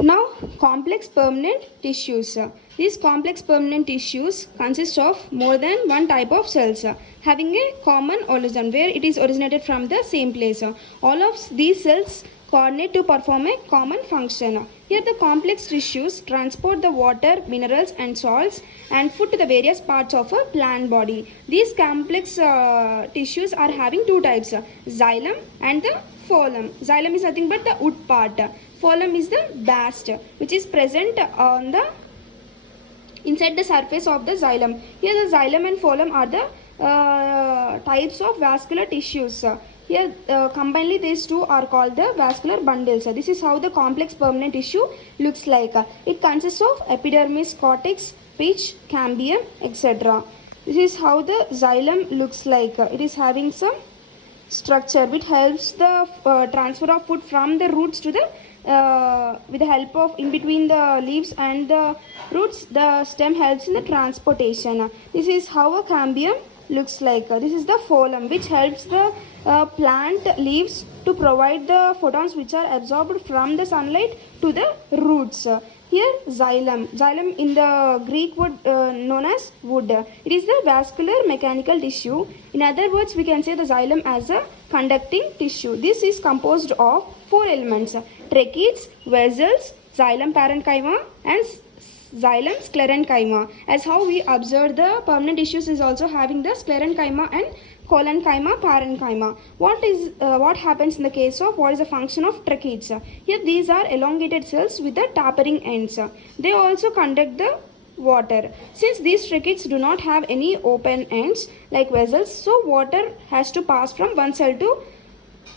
Now, complex permanent tissues. These complex permanent tissues consist of more than one type of cells having a common origin where it is originated from the same place. All of these cells coordinate to perform a common function. Here the complex tissues transport the water, minerals and salts and food to the various parts of a plant body. These complex tissues are having two types, xylem and the phloem. Xylem is nothing but the wood part. Phloem is the bast which is present on the inside the surface of the xylem. Here the xylem and phloem are the types of vascular tissues. Here combinedly these two are called the vascular bundles. This is how the complex permanent tissue looks like. It consists of epidermis, cortex, pitch, cambium, etc. This is how the xylem looks like. It is having some structure which helps the transfer of food from the roots to the with the help of in between the leaves and the roots, the stem helps in the transportation. This is how a cambium looks like. This is the phloem which helps the plant leaves to provide the photons which are absorbed from the sunlight to the roots. Here xylem. Xylem in the Greek word known as wood. It is the vascular mechanical tissue. In other words, we can say the xylem as a conducting tissue. This is composed of four elements: tracheids, vessels, xylem parenchyma and xylem sclerenchyma. As how we observed, the permanent tissues is also having the sclerenchyma and collenchyma, parenchyma. What happens in the case of what is the function of tracheids? Here these are elongated cells with the tapering ends. They also conduct the water. Since these tracheids do not have any open ends like vessels, so water has to pass from one cell to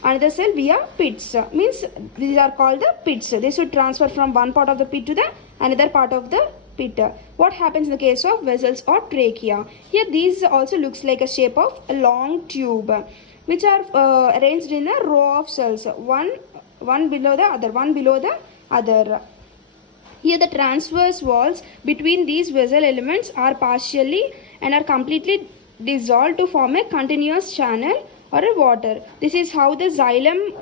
another cell via pits. Means these are called the pits. They should transfer from one part of the pit to the another part of the pit. What happens in the case of vessels or trachea? Here these also looks like a shape of a long tube which are arranged in a row of cells, one below the other, one below the other. Here the transverse walls between these vessel elements are partially and are completely dissolved to form a continuous channel or a water. This is how the xylem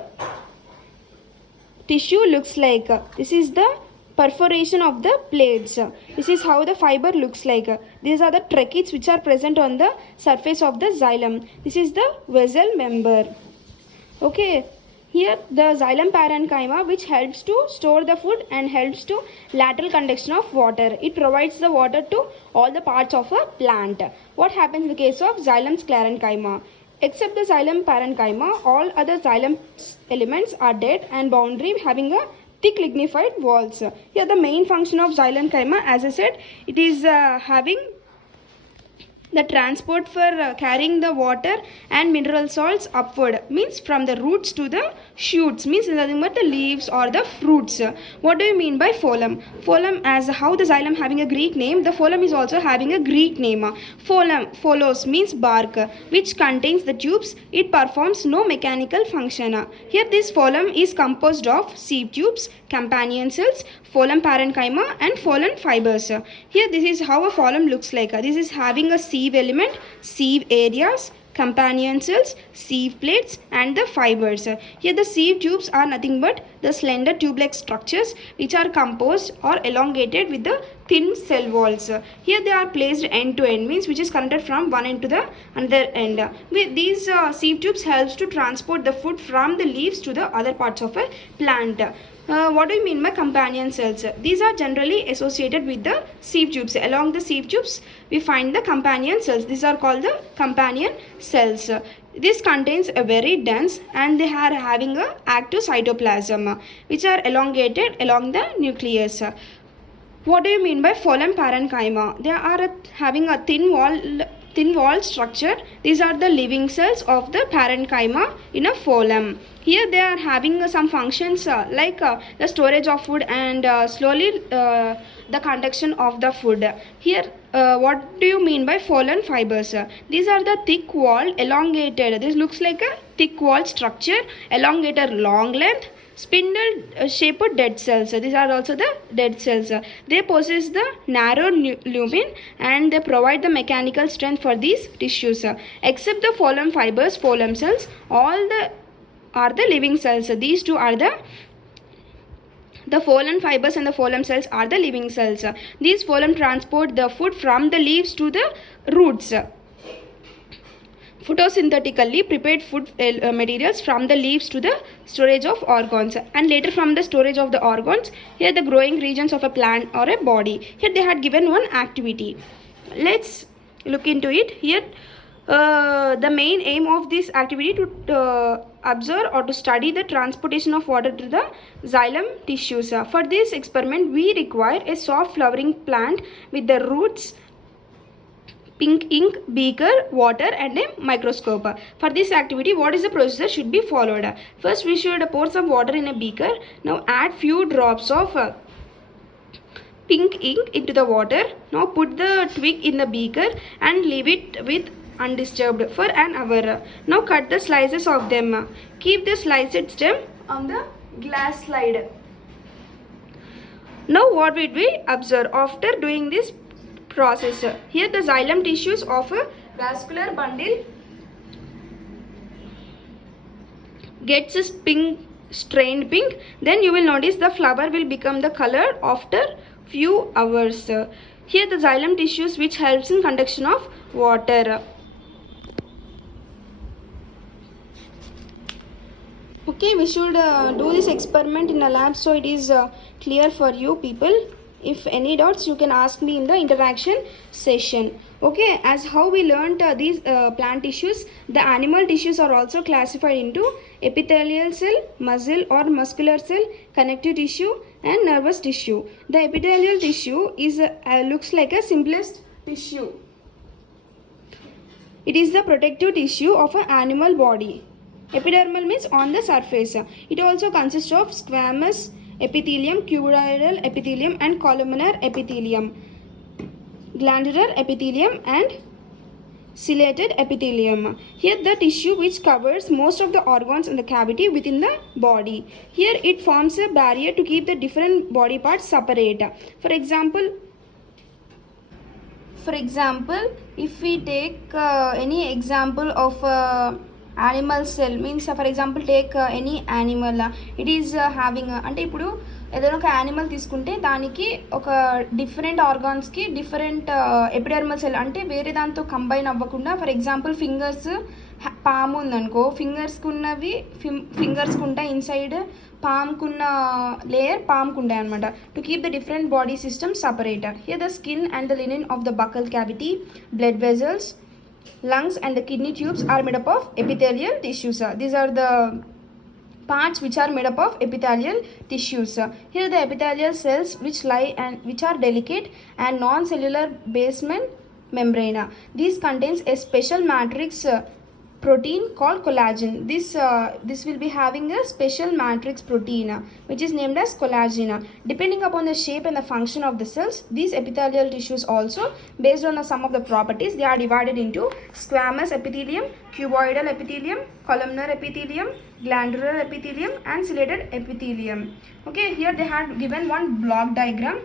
tissue looks like. This is the perforation of the plates. This is how the fiber looks like. These are the tracheids which are present on the surface of the xylem. This is the vessel member. Okay. Here the xylem parenchyma which helps to store the food and helps to lateral conduction of water. It provides the water to all the parts of a plant. What happens in the case of xylem sclerenchyma? Except the xylem parenchyma, all other xylem elements are dead and boundary having a thick lignified walls. Here the main function of xylem chyma, as I said, it is having the transport for carrying the water and mineral salts upward, means from the roots to the shoots, means nothing but the leaves or the fruits. What do you mean by phloem? Phloem, as how the xylem having a Greek name, the phloem is also having a Greek name. Phloem, pholos means bark, which contains the tubes. It performs no mechanical function. Here this phloem is composed of sieve tubes, companion cells, phloem parenchyma and phloem fibers. Here this is how a phloem looks like. This is having a sieve element, sieve areas, companion cells, sieve plates and the fibers. Here the sieve tubes are nothing but the slender tube-like structures which are composed or elongated with the thin cell walls. Here they are placed end to end, means which is connected from one end to the another end. These sieve tubes helps to transport the food from the leaves to the other parts of a plant. What do you mean by companion cells? These are generally associated with the sieve tubes. Along the sieve tubes, we find the companion cells. These are called the companion cells. This contains a very dense and they are having a active cytoplasm which are elongated along the nucleus. What do you mean by phloem parenchyma? They are having a thin wall structure. These are the living cells of the parenchyma in a phloem. Here they are having some functions like the storage of food and slowly the conduction of the food. Here what do you mean by phloem fibers? These are the thick walled elongated. This looks like a thick walled structure, elongated long length, spindle shaped dead cells. These are also the dead cells. They possess the narrow lumen and they provide the mechanical strength for these tissues. Except the phloem fibers, phloem cells, all the are the living cells. These two are the The phloem fibers and the phloem cells are the living cells. These phloem transport the food from the leaves to the roots. Photosynthetically prepared food materials from the leaves to the storage of organs, and later from the storage of the organs, here the growing regions of a plant or a body. Here they had given one activity. Let's look into it. Here the main aim of this activity to observe or to study the transportation of water to the xylem tissues. For this experiment we require a soft flowering plant with the roots, pink ink, beaker, water and a microscope. For this activity what is the procedure should be followed? First we should pour some water in a beaker. Now add few drops of pink ink into the water. Now put the twig in the beaker and leave it with undisturbed for an hour. Now cut the slices of them. Keep the sliced stem on the glass slide. Now what will we observe after doing this process? Here the xylem tissues of a vascular bundle gets a pink, strained pink. Then you will notice the flower will become the color after few hours. Here the xylem tissues which helps in conduction of water. Okay, we should do this experiment in a lab so it is clear for you people. If any doubts you can ask me in the interaction session. Okay, as how we learnt these plant tissues, the animal tissues are also classified into epithelial cell, muscle or muscular cell, connective tissue and nervous tissue. The epithelial tissue is looks like a simplest tissue. It is the protective tissue of an animal body. Epidermal means on the surface. It also consists of squamous epithelium, cuboidal epithelium and columnar epithelium, glandular epithelium and ciliated epithelium. Here the tissue which covers most of the organs in the cavity within the body. Here it forms a barrier to keep the different body parts separate. For example, if we take any example of animal cell, means for example take any animal, it is having అంటే ఇప్పుడు ఏదైనా ఒక animal తీసుకుంటే దానికి ఒక different ఆర్గాన్స్కి different epidermal cell అంటే వేరే దాంతో కంబైన్ అవ్వకుండా, ఫర్ ఎగ్జాంపుల్ ఫింగర్స్ పాము ఉందనుకో, ఫింగర్స్కి ఉన్నవి ఫింగర్స్కి ఉంటాయి ఇన్సైడ్, పామ్కున్న లేయర్ పామ్కు ఉంటాయి అనమాట, to keep the different body system separate. Here the skin and the linen of the buckle cavity, blood vessels, lungs and the kidney tubes are made up of epithelial tissues. These are the parts which are made up of epithelial tissues. Here the epithelial cells which lie and which are delicate and non-cellular basement membrane. These contains a special matrix protein called collagen. This will be having a special matrix protein which is named as collagen. Depending upon the shape and the function of the cells, these epithelial tissues also, based on the sum of the properties, they are divided into squamous epithelium, cuboidal epithelium, columnar epithelium, glandular epithelium and ciliated epithelium. Okay, here they had given one block diagram.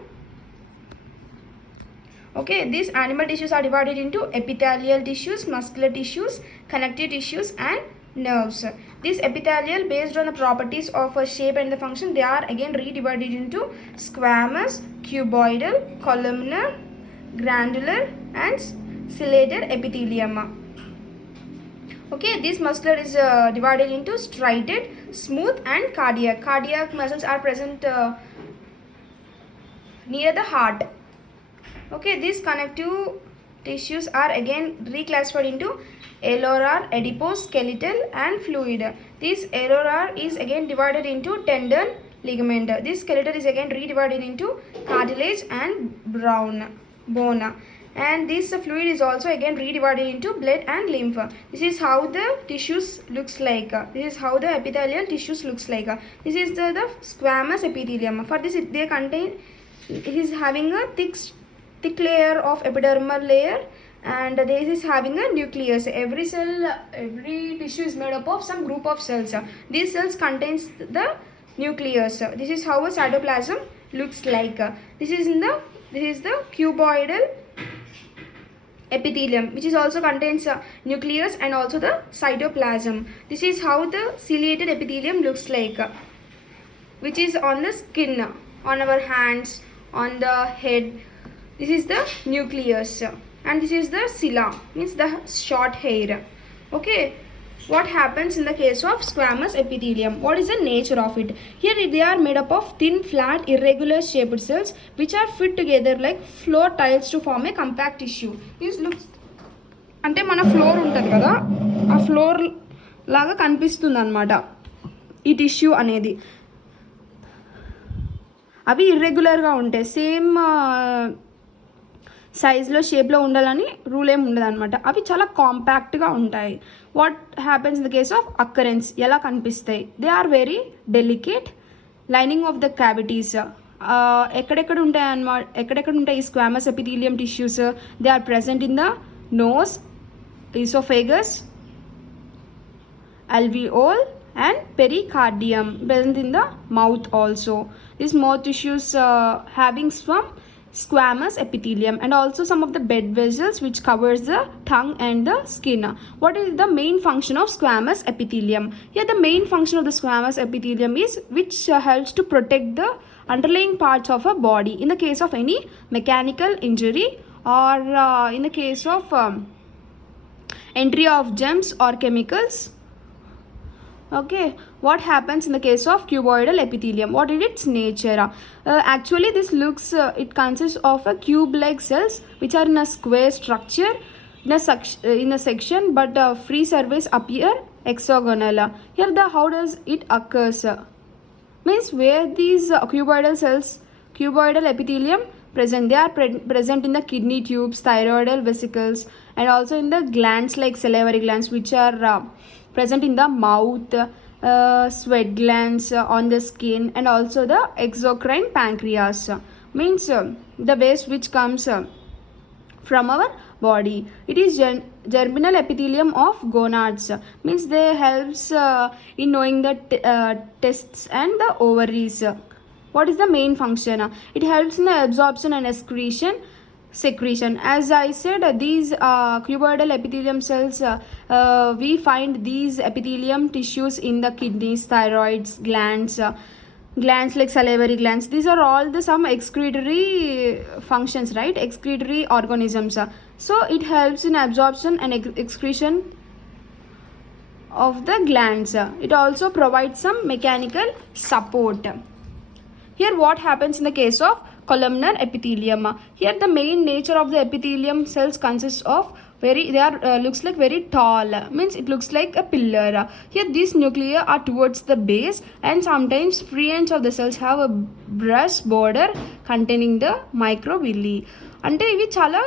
Okay, these animal tissues are divided into epithelial tissues, muscular tissues, connective tissues and nerves. These epithelial, based on the properties of a shape and the function, they are again redivided into squamous, cuboidal, columnar, granular and ciliated epithelium. Okay, this muscular is divided into striated, smooth and cardiac. Cardiac muscles are present near the heart. Okay, these connective tissues are again reclassified into alveolar, adipose, skeletal and fluid. This alveolar is again divided into tendon, ligament. This skeletal is again redivided into cartilage and bone. And this fluid is also again redivided into blood and lymph. This is how the tissues looks like. This is how the epithelial tissues looks like. This is the squamous epithelium. For this they contain, it is having a thick layer of epidermal layer and this is having a nucleus. Every cell, every tissue is made up of some group of cells. These cells contains the nucleus. This is how a cytoplasm looks like. This is the cuboidal epithelium, which is also contains nucleus and also the cytoplasm. This is how the ciliated epithelium looks like. which is on the skin, on our hands, on the head. This is the nucleus, and this is the cella, means the short hair. Okay, what happens in the case of squamous epithelium? What is the nature of it? Here they are made up of thin, flat, irregular shaped cells which are fit together like floor tiles to form a compact tissue. This looks అంటే మన floor ఉంటుంది కదా, ఆ floor లాగా కనిపిస్తుంది అనమాట ఈ tissue అనేది. అవి ఇర్రెగ్యులర్గా ఉంటాయి, సేమ్ సైజ్లో షేప్లో ఉండాలని రూల్ ఏమి ఉండదు అనమాట. అవి చాలా కాంపాక్ట్గా ఉంటాయి. What happens in the case of occurrence, ఎలా కనిపిస్తాయి? They are very delicate lining of the cavities. ఎక్కడెక్కడ ఉంటాయి అన్నమాట, ఎక్కడెక్కడ ఉంటాయి ఈ squamous epithelium tissues? They are present in the nose, esophagus, alveole and pericardium, present in the mouth also. These mouth tissues having some squamous epithelium, and also some of the blood vessels which covers the tongue and the skin. What is the main function of squamous epithelium? Here the main function of the squamous epithelium is which helps to protect the underlying parts of a body in the case of any mechanical injury, or in the case of entry of germs or chemicals. Okay, what happens in the case of cuboidal epithelium? What is its nature? Actually this looks, it consists of a cube-like cells which are in a square structure in a section, but free surface appear hexagonal. Here the how does it occurs? Means where these cuboidal cells, cuboidal epithelium present, they are present in the kidney tubes, thyroidal vesicles, and also in the glands like salivary glands which are present in the mouth, sweat glands on the skin, and also the exocrine pancreas, means the waste which comes from our body. It is germinal epithelium of gonads, means they helps in knowing the tests and the ovaries. What is the main function? It helps in the absorption and secretion. As I said, these cuboidal epithelium cells, we find these epithelium tissues in the kidneys, thyroids, glands like salivary glands. These are all the some excretory functions, right? Excretory organisms. So it helps in absorption and excretion of the glands. It also provides some mechanical support. Here what happens in the case of columnar epithelium? Here the main nature of the epithelium cells consists of they are looks like very tall, means it looks like a pillar. Here these nuclei are towards the base, and sometimes free ends of the cells have a brush border containing the microvilli. అంటే ఇవి చాలా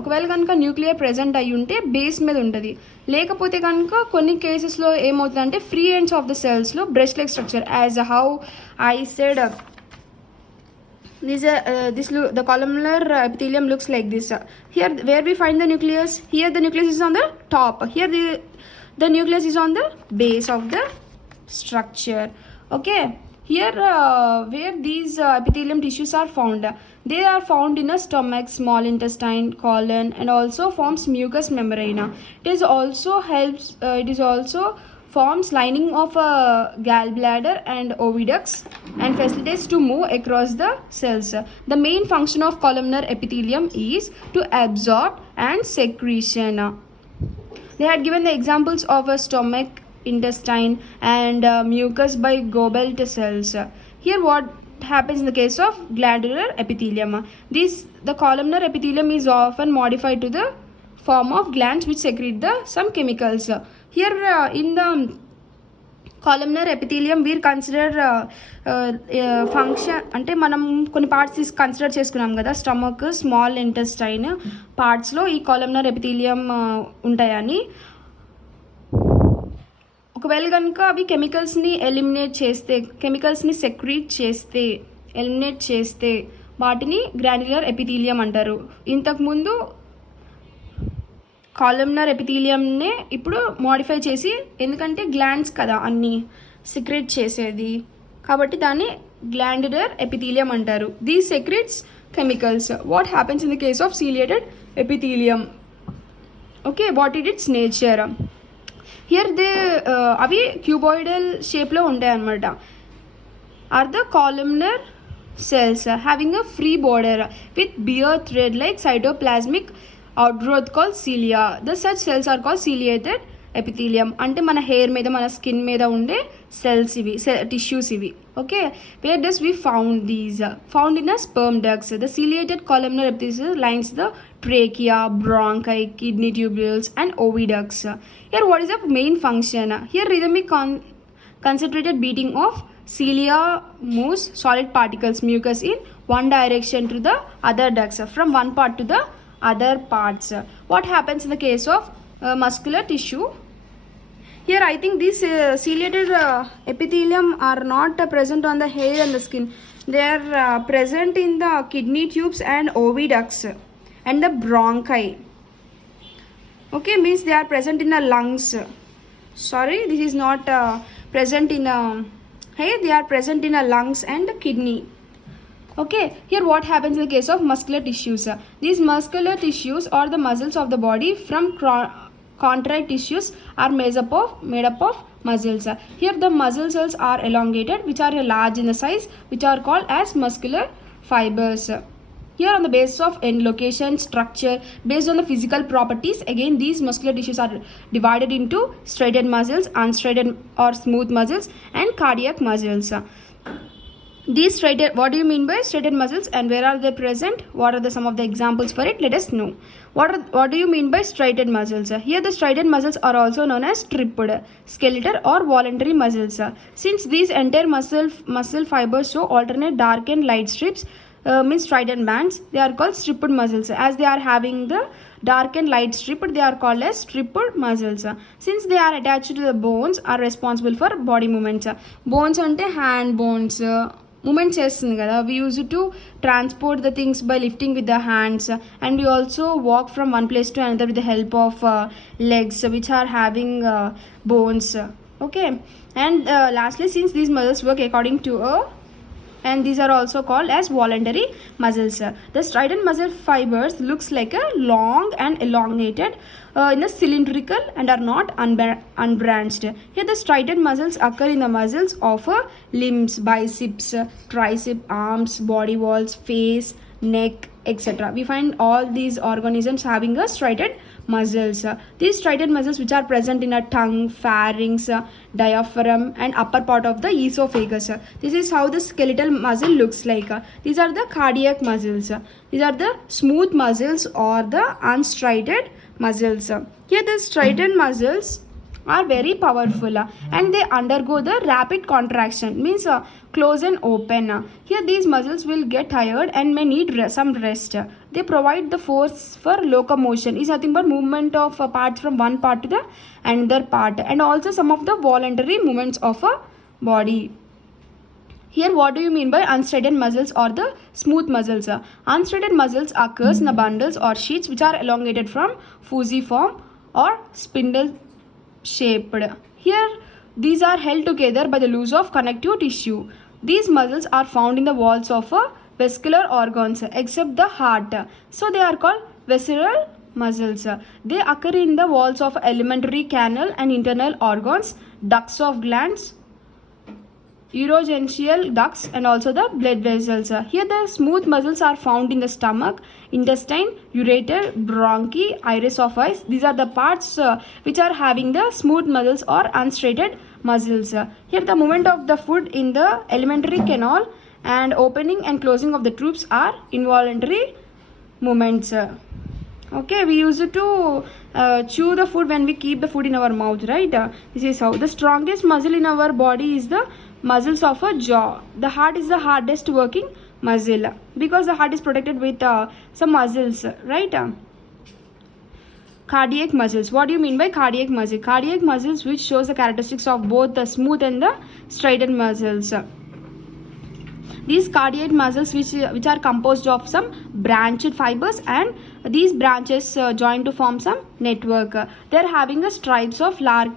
ఒకవేళ కనుక nuclear present అయ్యి ఉంటే base మీద ఉంటుంది, లేకపోతే కనుక కొన్ని కేసెస్లో ఏమవుతుందంటే ఫ్రీ ఎండ్స్ ఆఫ్ ద సెల్స్లో brush like structure, as how I said the columnar epithelium looks like this. Here where we find the nucleus, here the nucleus is on the top, here the nucleus is on the base of the structure. Okay, here where these epithelium tissues are found, they are found in a stomach, small intestine, colon, and also forms mucous membrane. It is also forms lining of a gallbladder and oviducts, and facilitates to move across the cells. The main function of columnar epithelium is to absorb and secretion. They had given the examples of a stomach, intestine, and mucus by Goblet cells. Here what happens in the case of glandular epithelium? The columnar epithelium is often modified to the form of glands which secrete some chemicals. Here in the columnar epithelium we consider function, అంటే మనం కొన్ని parts consider చేసుకున్నాం కదా, stomach, small intestine పార్ట్స్లో ఈ columnar epithelium ఉంటాయని. ఒకవేళ కనుక అవి కెమికల్స్ని ఎలిమినేట్ చేస్తే వాటిని గ్రాన్యులర్ ఎపిథీలియం అంటారు. ఇంతకుముందు కాలమ్నర్ ఎపిథీలియంనే ఇప్పుడు మోడిఫై చేసి, ఎందుకంటే గ్లాండ్స్ కదా అన్నీ సెక్రెట్ చేసేది, కాబట్టి దాన్ని గ్లాండ్యులర్ ఎపిథీలియం అంటారు. These secretes chemicals. What happens in the case of ciliated epithelium? Okay, what it it's nature? Here అవి క్యూబాయిడల్ షేప్లో ఉంటాయి అన్నమాట. are the columnar cells having a free border with bare thread-like cytoplasmic outgrowth called cilia. The such cells are called ciliated epithelium. అంటే మన hair మీద మన skin మీద ఉండే సెల్స్ ఇవి టిష్యూస్ ఇవి. Okay, where does we found these? Found in a sperm ducts. The ciliated columnar epithelium lines the trachea, bronchi, kidney tubules and oviducts. Here what is the main function? Here rhythmic concentrated beating of cilia moves solid particles mucus in one direction to the other ducts from one part to the other parts. What happens in the case of muscular tissue? Here I think these ciliated epithelium are not present on the hair and the skin. They are present in the kidney tubes and oviducts and the bronchi. Okay, means they are present in the lungs. Sorry, this is not present in hair. They are present in the lungs and the kidney. Okay, here what happens in the case of muscular tissues? These muscular tissues or the muscles of the body from contract tissues are made up of muscles. Here the muscle cells are elongated, which are large in the size, which are called as muscular fibers. Here on the basis of end location, structure, based on the physical properties, again these muscular tissues are divided into straightened muscles, unstraightened or smooth muscles and cardiac muscles. These straightened, what do you mean by straightened muscles and where are they present? What are some of the examples for it? Let us know. What do you mean by straightened muscles? Here the straightened muscles are also known as stripped, skeletal or voluntary muscles. Since these entire muscle fibers show alternate dark and light strips, means straightened bands, they are called stripped muscles. As they are having the dark and light strip, they are called as stripped muscles. Since they are attached to the bones, are responsible for body movements. Bones ante hand bones movement చేస్తుంది కదా. We used to transport the things by lifting with the hands and we also walk from one place to another with the help of legs which are having bones. Okay, and lastly, since these muscles work according to a and these are also called as voluntary muscles. The strident muscle fibers looks like a long and elongated in the cylindrical and are not unbranched. Here the strident muscles occur in the muscles of limbs, biceps, tricep, arms, body walls, face, neck, etc. We find all these organisms having a strident muscles. These strident muscles which are present in a tongue, pharynx, diaphragm and upper part of the esophagus. This is how the skeletal muscle looks like. These are the cardiac muscles. These are the smooth muscles or the unstrided muscles. Here the strident muscles are very powerful and they undergo the rapid contraction, means close and open. Here these muscles will get tired and may need some rest. They provide the force for locomotion, is nothing but movement of parts from one part to the another part, and also some of the voluntary movements of a body. Here what do you mean by unstrident muscles or the smooth muscles? Unstrident muscles occurs in the bundles or sheets which are elongated from fusiform or spindle shaped. Here these are held together by the loose of connective tissue. These muscles are found in the walls of vascular organs except the heart, so they are called visceral muscles. They occur in the walls of alimentary canal and internal organs, ducts of glands, urogenital ducts and also the blood vessels. Here the smooth muscles are found in the stomach, intestine, ureter, bronchi, iris of eyes. These are the parts which are having the smooth muscles or unstraightened muscles. Here the movement of the food in the alimentary canal and opening and closing of the tubes are involuntary movements. Okay, we used to chew the food when we keep the food in our mouth, right? This is how. The strongest muscle in our body is the muscles of a jaw. The heart is the hardest working muscle because the heart is protected with some muscles, right? Cardiac muscles. What do you mean by cardiac muscle? Cardiac muscles which shows the characteristics of both the smooth and the straightened muscles. These cardiac muscles which are composed of some branched fibers and these branches join to form some network. They are having a stripes of light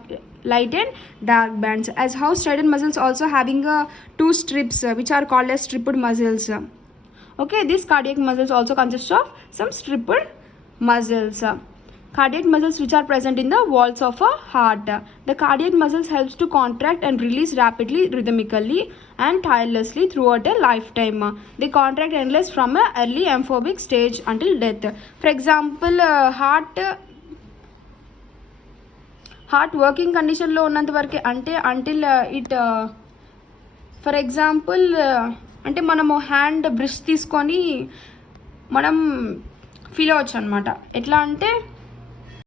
and dark bands, as how straightened muscles also having two strips which are called as stripped muscles. Okay, these cardiac muscles also consist of some stripped muscles. Cardiac muscles which are present in the walls of a heart. The cardiac muscles helps to contract and release rapidly, rhythmically and tirelessly throughout a lifetime. They contract endless from a early amphobic stage until death. For example, heart working కండిషన్లో ఉన్నంత వరకే, అంటే until it for example అంటే మనము hand brush తీసుకొని మనం feel అవ్వచ్చు అనమాట. ఎట్లా అంటే